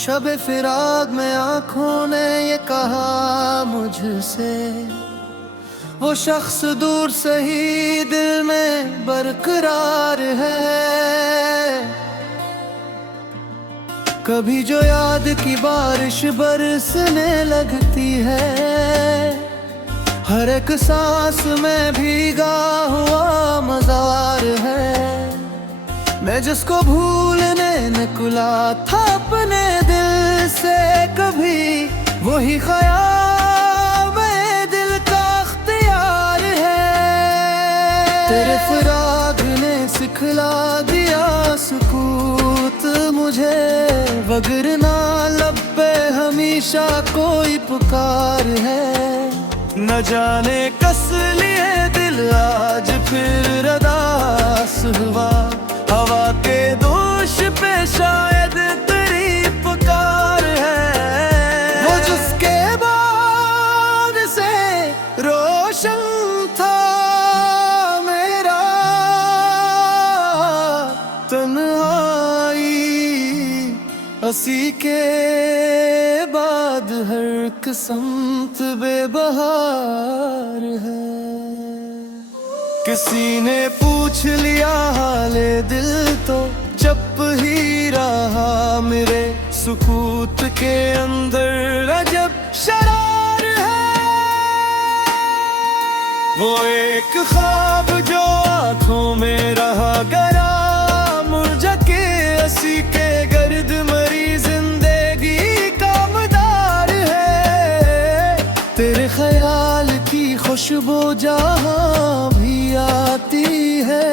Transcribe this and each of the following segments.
शबे फिराक में आंखों ने ये कहा मुझसे, वो शख्स दूर से ही दिल में बरकरार है। कभी जो याद की बारिश बरसने लगती है, हर एक सांस में भीगा हुआ मजार है। मैं जिसको भूलने निकला था अपने दिल से, कभी वही ख्याल में दिल का अख्तियार है। तेरे फिराक ने सिखला दिया सुकूत मुझे, वगरना लब पे हमेशा कोई पुकार है। न जाने कस लिए दिल आज फिर रदास हुआ, हवा के दोष पे शायद तेरी पुकार है। वो जिसके बाद से रोशन था मेरा तन्हाई, हंसी के बाद हर किस्मत बेबहार है। किसी ने पूछ लिया हाले दिल तो चुप ही रहा, मेरे सुकूत के अंदर अजब शरार है। वो एक ख्वाब जो आंखों में रहा गरा, मुरझा के हंसी के गर्द मरी जिंदगी का मदार है। तेरे ख्याल की खुशबू जहाँ भी आती है,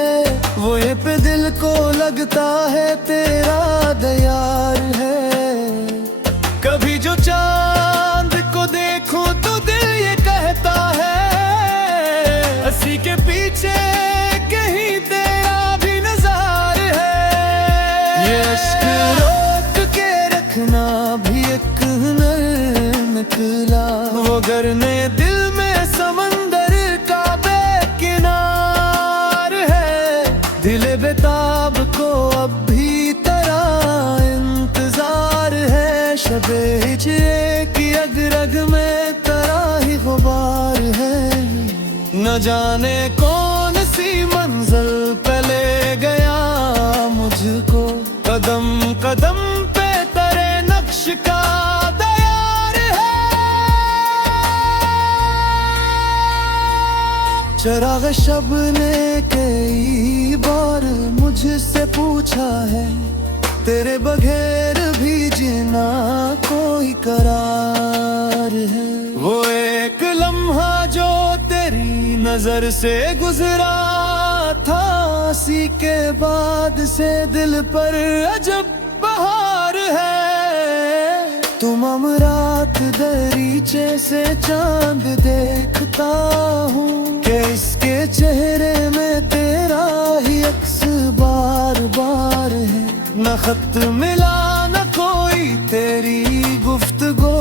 वो ये पे दिल को लगता है तेरा दयार है। कभी जो चांद को देखूं तो दिल ये कहता है, हंसी के पीछे कहीं तेरा भी नज़ार है। ये अश्क रोक के रखना भी एक हुनर निकला, वो गरने दिल में समंदर का बेकिनार है। दिल बेताब को अब भी तेरा इंतजार है, शबे हिजरे की रग रग में तेरा ही गुबार है। न जाने कौन सी मंजिल पे ले गया मुझको, कदम कदम पे तेरे नक्श का दयार है। चिराग शब ने कई बार मुझसे पूछा है, तेरे बगैर भी जीना कोई करार है। वो एक लम्हा जो तेरी नजर से गुजरा था, उसी के बाद से दिल पर अजब बहार है। तुम रात दरीचे से चांद देखता हूँ, कि इसके चेहरे में तेरा ही अक्स बार बार है। न खत मिला न कोई तेरी गुफ्तगू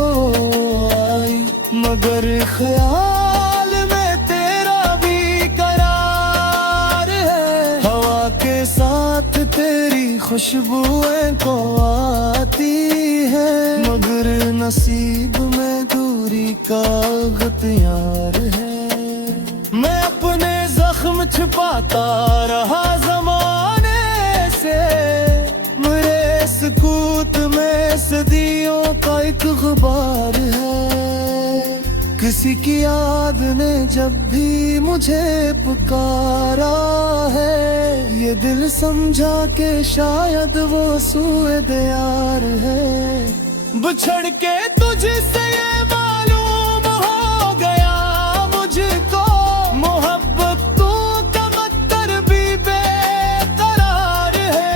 आई, मगर ख्याल में तेरा भी करार है। हवा के साथ तेरी खुशबुएं को आती है, मगर नसीब में दूरी का अख्तियार है। मैं अपने जख्म छुपाता रहा जमाने से, मेरे सुकूत में सदियों का एक गुबार है। किसी की याद ने जब भी मुझे पुकारा है, ये दिल समझा के शायद वो सूए दयार है। बिछड़ के तुझसे ये मालूम हो गया मुझको, मोहब्बत तू कमतर भी बेकरार है।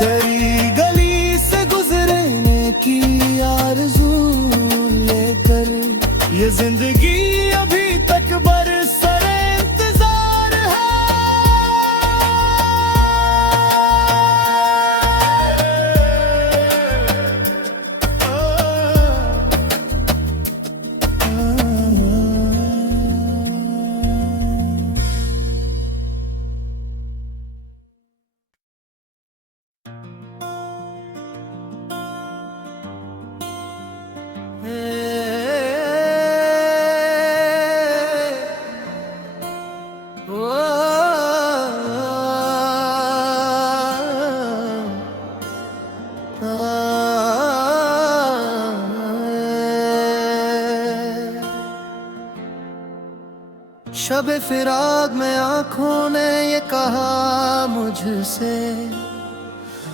तेरी गली से गुजरने की आरज़ू लेकर ये जिंदगी अभी तक बरसरे इंतजार है। शब फिराक में आंखों ने ये कहा मुझसे,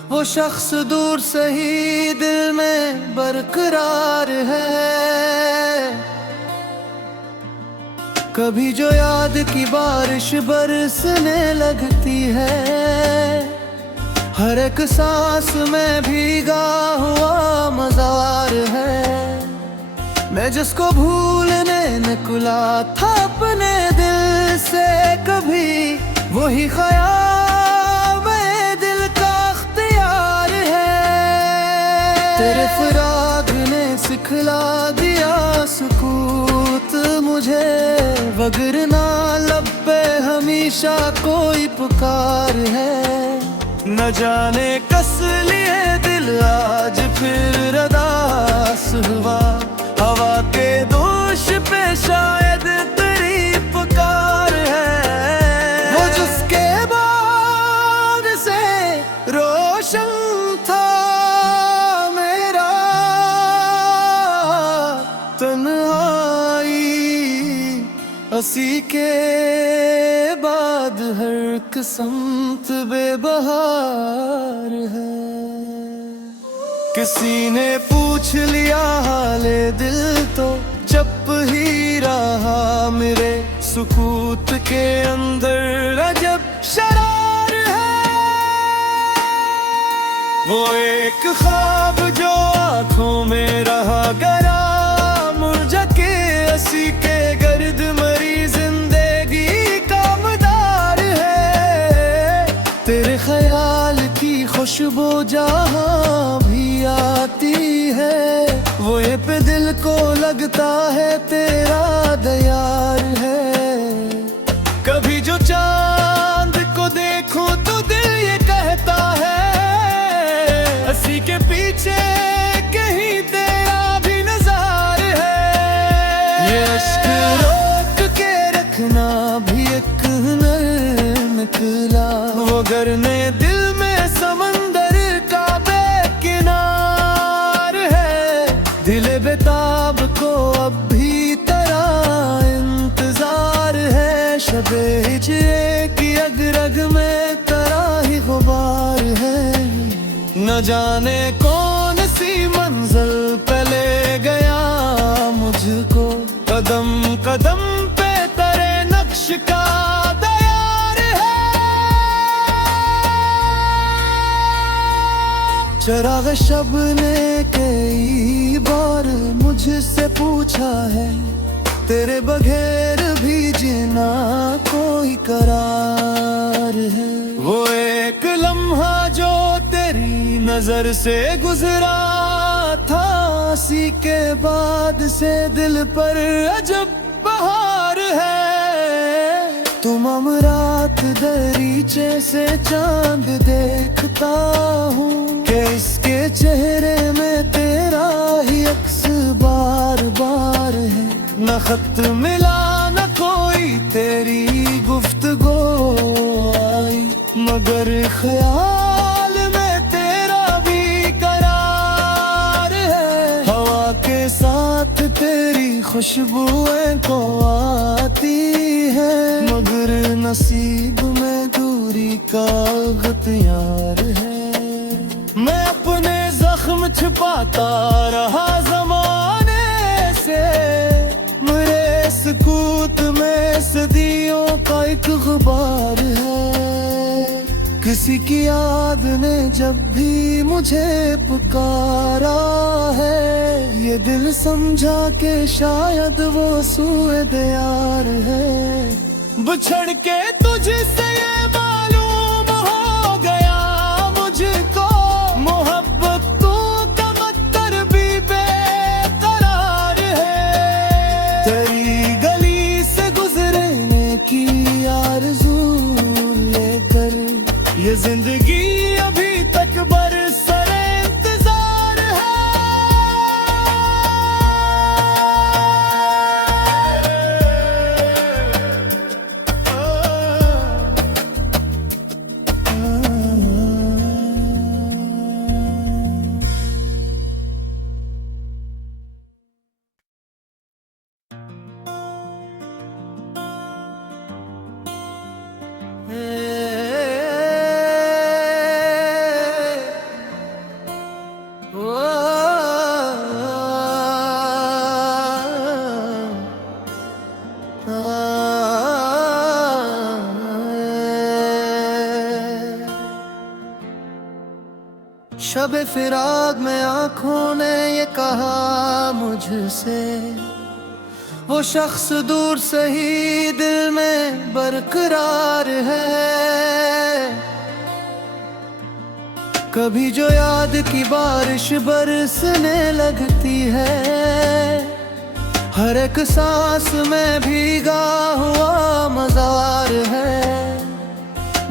वो शख्स दूर सही दिल में बरकरार है। कभी जो याद की बारिश बरसने लगती है, हर एक सांस में भीगा हुआ मजार है। मैं जिसको भूलने निकला था अपने दिल से, कभी वही ख्याल में दिल का अख्तियार है। तेरे फिराक ने सिखला दिया सुकूत मुझे, वगरना लब पे हमेशा कोई पुकार है। न जाने कस लिए दिल आज फिर रदास हुआ, हवा के दोष पे शायद तेरी पुकार है। वो जिसके बाद से रोशन था मेरा तन्हाई, उसी के बाद हर किस्मत बेबहार है। किसी ने पूछ लिया हाले दिल तो चुप ही रहा, मेरे सुकूत के अंदर अजब शरार है। वो एक ख्वाब जो आंखों में रहा गरा, मुरझा के हंसी के गर्द मरी जिंदगी का मदार है। तेरे ख्याल की खुशबू जहाँ भी आती है, वो ये पे दिल को लगता है तेरा दयार है। कभी जो चांद को देखूं तो दिल ये कहता है, हंसी के पीछे कहीं तेरा भी नज़ार है। ये अश्क रोक के रखना भी एक हुनर निकला, वो गरने दिल में समंदर का बेकिनार है। दिल बेताब को अब भी तेरा इंतजार है, शबे हिजरे की रग रग में तेरा ही गुबार है। न जाने कौन सी मंजिल पे ले गया मुझको, कदम कदम पे तेरे नक्श का दयार है। चिराग शब ने कई बार मुझसे पूछा है, तेरे बगैर भी जीना कोई करार है। वो एक लम्हा जो तेरी नजर से गुजरा था, उसी के बाद से दिल पर अजब बहार है। तुम रात दरीचे से चांद देखता हूँ, कि इसके चेहरे में तेरा ही अक्स बार बार है। न खत मिला न कोई तेरी गुफ्तगू आई, मगर ख्याल में तेरा भी करार है। हवा के साथ तेरी खुशबुएं को आती है, मगर नसीब में दूरी का अख्तियार है। मैं अपने जख्म छुपाता रहा ज़माने से, मेरे सुकूत में सदियों का एक गुबार है। किसी की याद ने जब भी मुझे पुकारा है, ये दिल समझा के शायद वो सूए दयार है। बिछड़ के तुझसे ये मालूम हो गया मुझको, मोहब्बत तू का मत्तर भी बेकरार है। तेरी गली से गुजरने की आरज़ू लेकर ये जिंदगी अभी तक बरसरे इंतजार है। शबे फिराक में आंखों ने ये कहा मुझसे, वो शख्स दूर से ही दिल में बरकरार है। कभी जो याद की बारिश बरसने लगती है, हर एक सांस में भीगा हुआ मजार है।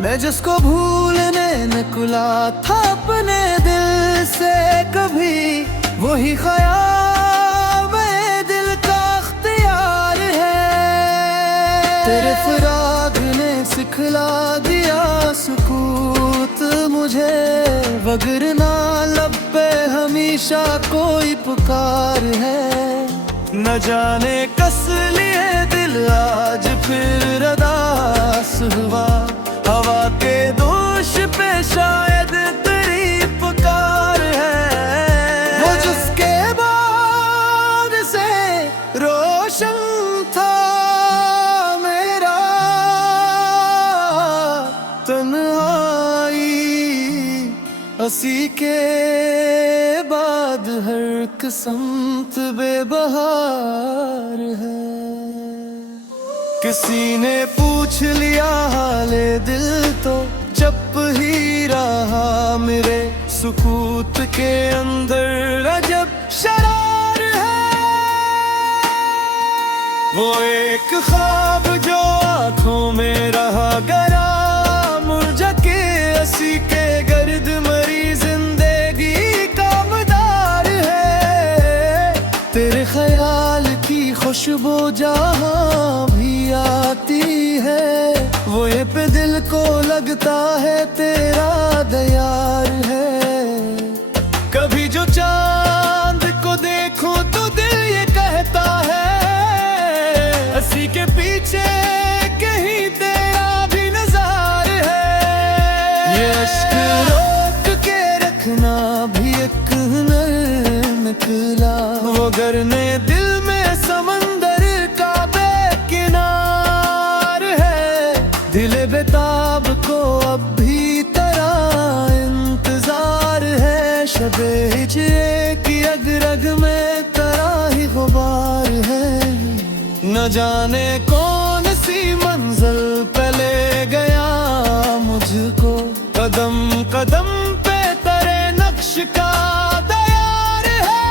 मैं जिसको भूलने निकला था अपने दिल से, कभी वही ख्याल में दिल का अख्तियार है। तेरे फिराक ने सिखला दिया सुकूत मुझे, वगरना लब पे हमेशा कोई पुकार है। न जाने कस लिए दिल आज फिर अदास हुआ, हवा के दोष पे शायद तेरी पुकार है। वो जिसके बाद से रोशन था मेरा तन्हाई, उसी के बाद हर किस्मत बेबहार है। किसी ने पूछ लिया हाले दिल तो चुप ही रहा, मेरे सुकूत के अंदर अजब शरार है। वो एक ख्वाब जो आंखों में रहा गरा, मुरझा के हंसी के गर्द मरी जिंदगी का मदार है। तेरे ख्याल की खुशबू जहां भी आती है, वो ये पे दिल को लगता है तेरा दयार है। कभी जो चांद को देखो तो दिल ये कहता है, हंसी के पीछे कहीं तेरा भी नज़ार है। ये अश्क रोक के रखना भी एक हुनर निकला, वो गरने दिल में समंदर का बेकिनार है। दिल बेताब को अब भी तरह इंतजार है, शबे हिजरे की अग रग में तरह ही गुबार है। न जाने कौन सी मंजिल पे ले गया मुझको, कदम कदम पे तेरे नक्श का दयार है।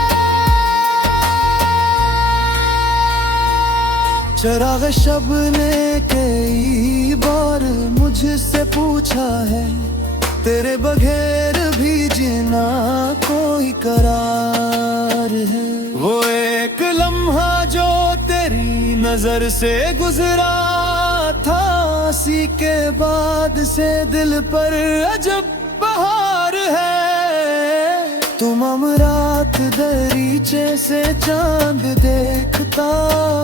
चिराग शब ने कई बार मुझसे पूछा है, तेरे बगैर भी जीना कोई करार है। वो एक लम्हा जो तेरी नजर से गुजरा था, उसी के बाद से दिल पर अजब बहार है। तुम रात दरीचे से चांद देखता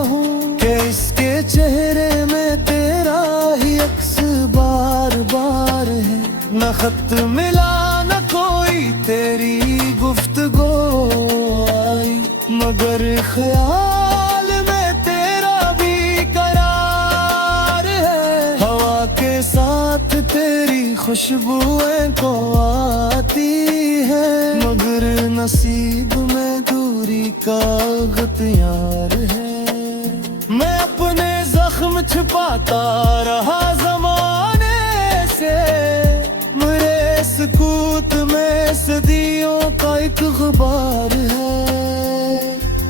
हूँ, कि इसके चेहरे में तेरा ही अक्स बार बार है। न खत मिला न कोई तेरी गुफ्तगू आई, मगर ख्याल में तेरा भी करार है। हवा के साथ तेरी खुशबुएं को आती है, मगर नसीब में दूरी का अख्तियार है। मैं अपने जख्म छुपाता रहा ज़माने से, मेरे सुकूत में सदियों का एक गुबार है।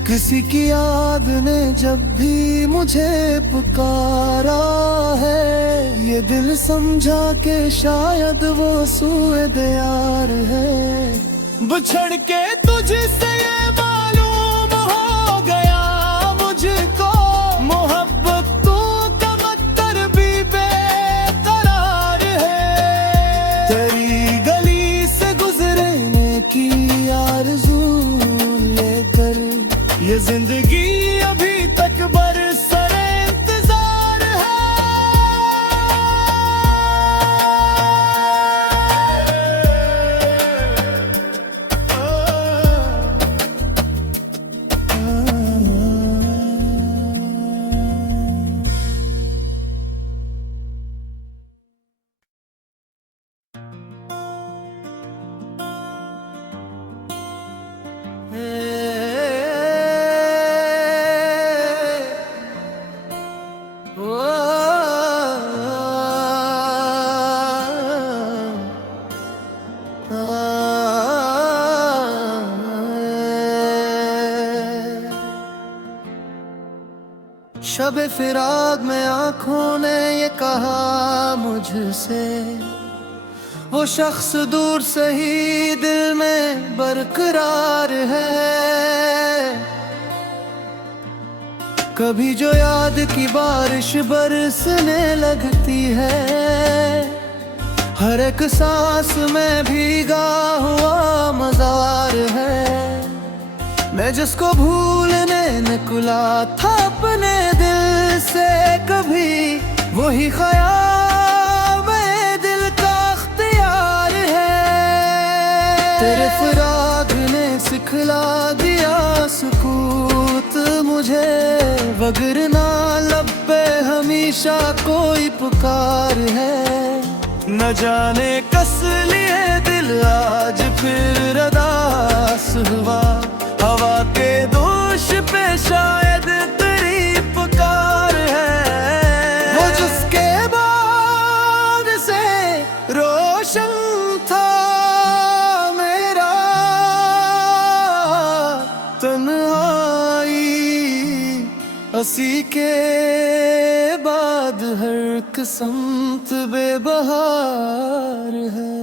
किसी की याद ने जब भी मुझे पुकारा है, ये दिल समझा के शायद वो सूए दयार है। बिछड़ के तुझसे ये मालूम हो गया मुझको, मोहब्बत तू का मत्तर भी बेकरार है। तेरी गली से गुजरने की आरज़ू लेकर ये जिंदगी अभी तक बरसरे इंतजार है। शब फिराक में आंखों ने ये कहा मुझसे, वो शख्स दूर से ही दिल में बरकरार है। कभी जो याद की बारिश बरसने लगती है, हर एक सांस में भीगा हुआ मजार है। मैं जिसको भूलने निकला था अपने दिल से, कभी वही ख्याल में दिल का अख्तियार है। तेरे फिराक ने सिखला दिया सुकूत मुझे, वगरना लब पे हमेशा कोई पुकार है। न जाने कस लिए दिल आज फिर रदास हुआ, हवा के दोष पे शायद तेरी पुकार है। वो जिसके बाद से रोशन था मेरा तन्हाई, उसी के बाद हर किस्मत बेबहार है।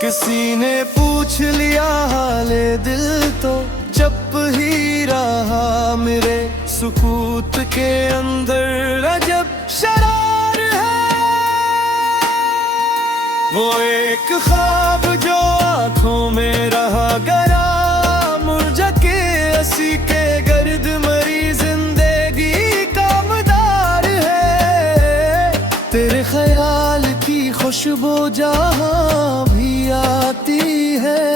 किसी ने पूछ लिया हाले दिल तो चुप ही रहा, मेरे सुकूत के अंदर अजब शरार है। वो एक ख्वाब जो आंखों में रहा गरा, मुरझा के हंसी के गर्द मरी जिंदगी का मदार है। तेरे ख्याल की खुशबू जहाँ भी आती है,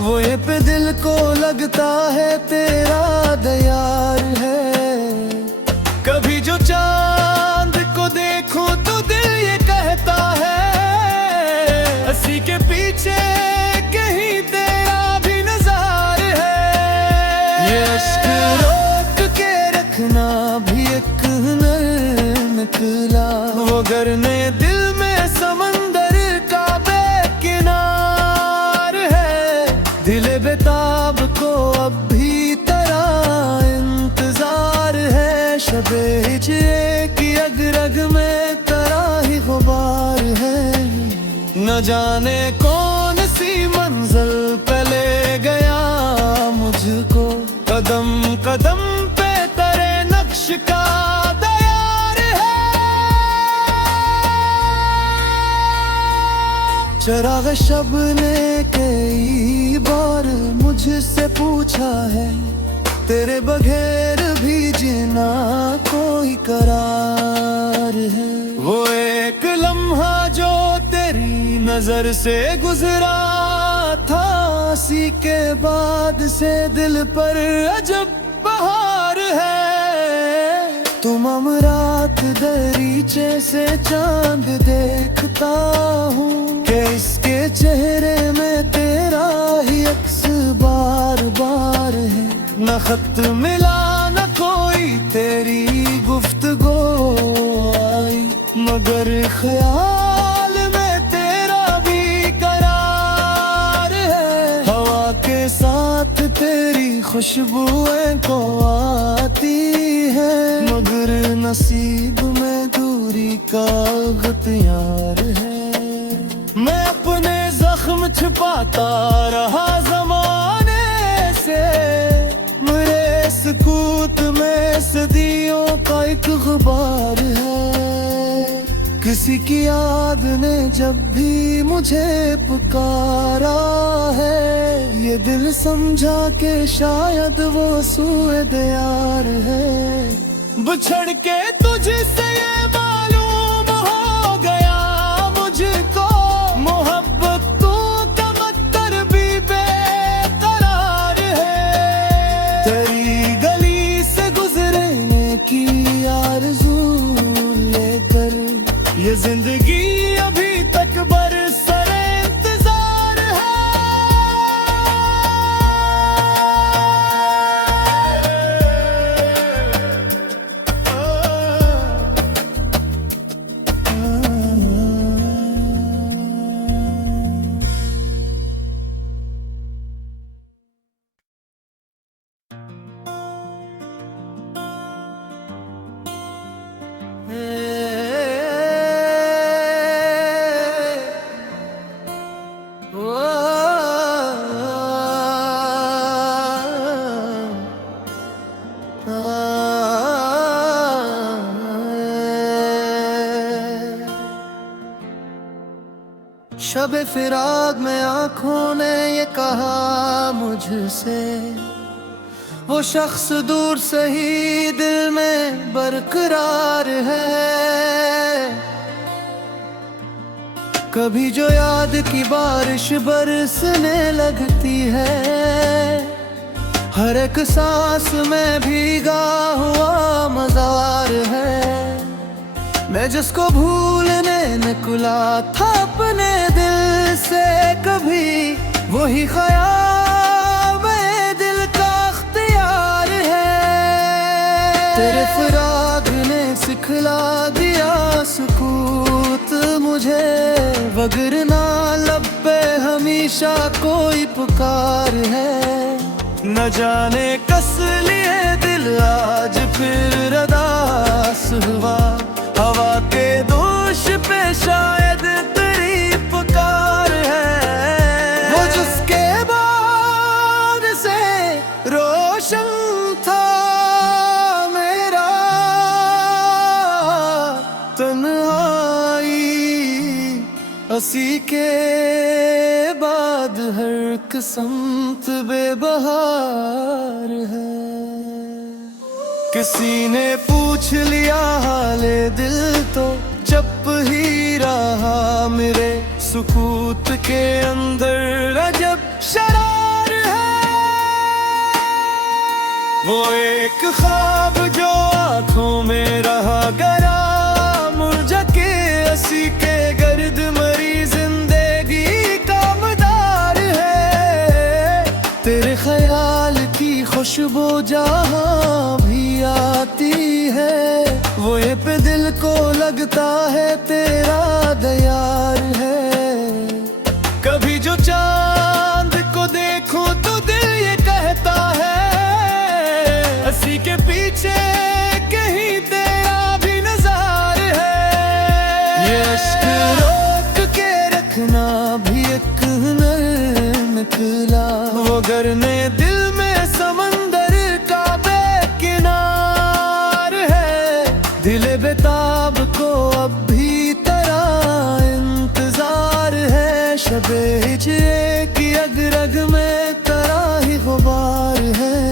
वो ये पे दिल को लगता है तेरा दयार है। कभी जो चांद को देखो तो दिल ये कहता है, हंसी के पीछे कहीं तेरा भी नज़ार है। ये अश्क रोक के रखना भी एक हुनर निकला, वो गरने दिल में समंदर का बेकिनार है। दिले बेताब को अब भी तेरा इंतजार है, शबे हिजरे की अग रग में तेरा ही गुबार है। न जाने कौन सी मंजिल पे ले गया मुझको, कदम कदम पे तेरे नक्श का दयार है। चिराग शब ने कई बार मुझसे पूछा है, तेरे बगैर भी जीना कोई करार है। वो एक लम्हा जो तेरी नजर से गुजरा था, उसी के बाद से दिल पर अजब बहार है। तुम रात दरीचे से चांद देखता हूँ, कि इसके चेहरे में तेरा ही अक्स बार बार है। न खत मिला न कोई तेरी गुफ्तगू आई, मगर ख्याल में तेरा भी करार है। हवा के साथ तेरी खुशबुएं को आती है, मगर नसीब में दूरी का अख्तियार है। मैं अपने जख्म छिपाता रहा ज़माने से, मेरे सुकूत में सदियों का एक गुबार है। किसी की याद ने जब भी मुझे पुकारा है, ये दिल समझा के शायद वो सूए दयार है। बिछड़ के तुझसे ये मालूम हो गया मुझको, मोहब्बत तू कमतर भी बेकरार है। तेरी गली से गुजरने की आरज़ू लेकर ये जिंदगी अभी तक बरसरे इंतजार है। शबे फिराक में आंखों ने ये कहा मुझसे, वो शख्स दूर से ही दिल में बरकरार है। कभी जो याद की बारिश बरसने लगती है, हर एक सांस में भीगा हुआ मजार है। मैं जिसको भूलने निकला था अपने दिल से, कभी वही ख्याल में दिल का अख्तियार है। तेरे फिराक ने सिखला दिया सुकूत मुझे, वगरना लब पे हमेशा कोई पुकार है। न जाने कस लिए दिल आज फिर अदास हुआ, हवा के दोष पे शायद तेरी पुकार है। वो जिसके बाद से रोशन था मेरा तन्हाई, उसी के बाद हर किस्मत बेबहार है। किसी ने पूछ लिया हाले दिल तो चुप ही रहा, मेरे सुकूत के अंदर अजब शरार है। वो एक ख्वाब जो आंखों में रहा गरा, मुरझा के हंसी के गर्द मरी जिंदगी का मदार है। तेरे ख्याल की खुशबू जहाँ भी आती है, वो ये पे दिल को लगता है तेरा दयार है। कभी जो चांद को देखूं तो दिल ये कहता है, हंसी के पीछे कहीं तेरा भी नज़ार है। ये अश्क रोक के रखना भी एक हुनर निकला, वो गरने दिल में समंदर का बेकिनार है। दिले बेताब को अब भी तरह इंतजार है, शबे हिजरे की अग रग में तरह ही गुबार है।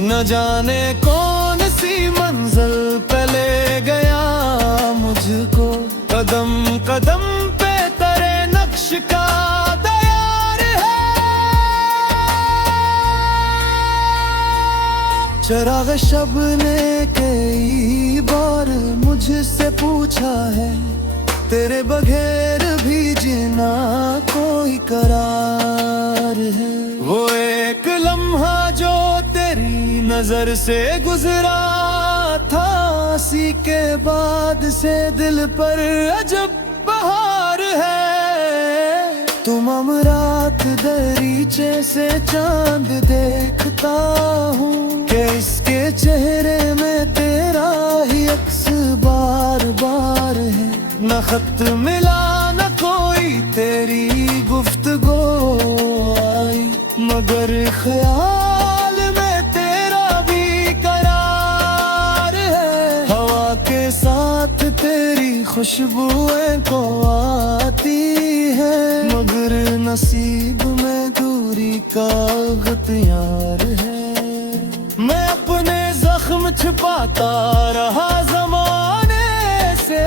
न जाने कौन सी मंजिल पे ले गया मुझको, कदम कदम पे तेरे नक्श का दयार है। चिराग शब ने कई बार मुझसे पूछा है, तेरे बगैर भी जीना कोई करार है। वो एक लम्हा जो तेरी नजर से गुजरा था, उसी के बाद से दिल पर अजब बहार है। तुम रात दरीचे से चांद देखता हूँ, कि इसके चेहरे में तेरा ही अक्स बार बार है। न खत मिला न कोई तेरी गुफ्तगू आई, मगर ख्याल में तेरा भी करार है। हवा के साथ तेरी खुशबुएं को आती है, मगर नसीब में दूरी का अख्तियार है। मैं अपने जख्म छिपाता रहा ज़माने से,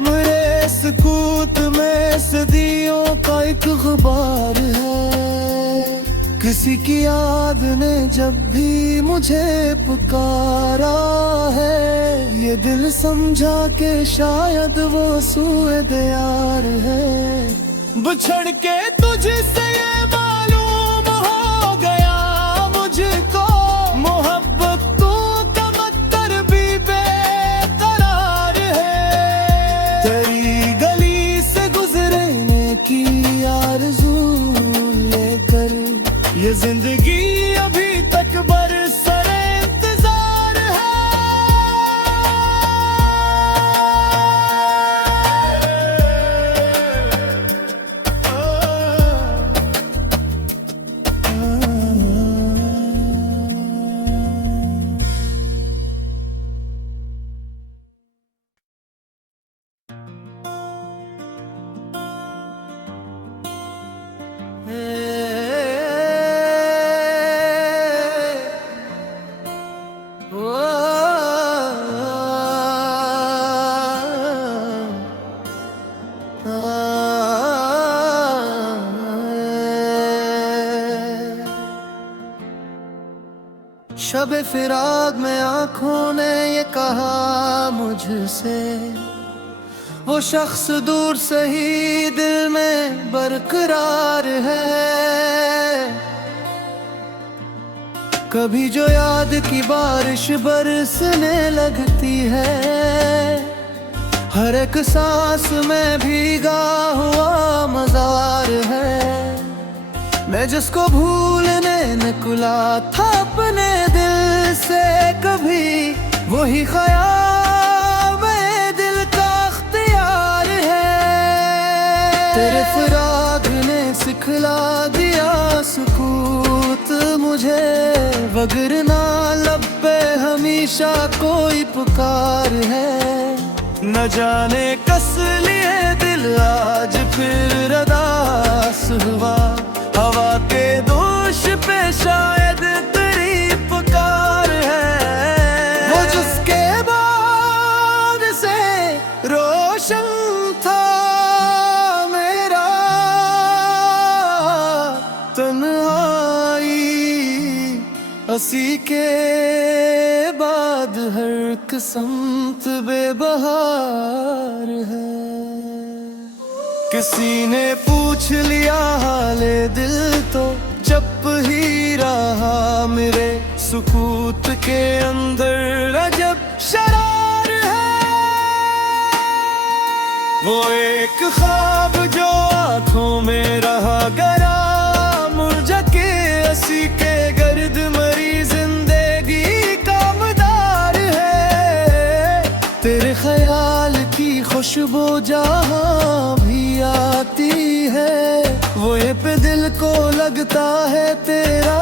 मेरे सुकूत में सदियों का एक गुबार है। किसी की याद ने जब भी मुझे पुकारा है, ये दिल समझा के शायद वो सूए दयार है। बिछड़ के तुझसे ये मालूम हो गया मुझको, मोहब्बत तू का मत्तर भी बेकरार है। तेरी गली से गुजरने की आरज़ू लेकर ये जिंदगी अभी तक बरसरे इंतजार है। शब फिराक में आंखों ने ये कहा मुझसे, वो शख्स दूर से ही दिल में बरकरार है। कभी जो याद की बारिश बरसने लगती है, हर एक सांस में भीगा हुआ मजार है। मैं जिसको भूलने निकला था अपने दिल से, कभी वही ख्याल मेरे दिल का अख्तियार है। तेरे फिराक ने सिखला दिया सुकूत मुझे, वगरना लब पे हमेशा कोई पुकार है। न जाने कस लिए दिल आज फिर रदास हुआ, हवा के दोष पे शायद तेरी पुकार है। वो जिसके बाद से रोशन था मेरा तन्हाई, असी के बाद हर किस्मत बेबहार है। किसी ने पूछ लिया हाले दिल तो चुप ही रहा, मेरे सुकूत के अंदर अजब शरार है। वो एक ख्वाब जो आंखों में रहा गरा, मुरझा के असी के गर्द मरी जिंदगी का मदार है। तेरे ख्याल की खुशबू जहाँ आती है, वो ये पे दिल को लगता है तेरा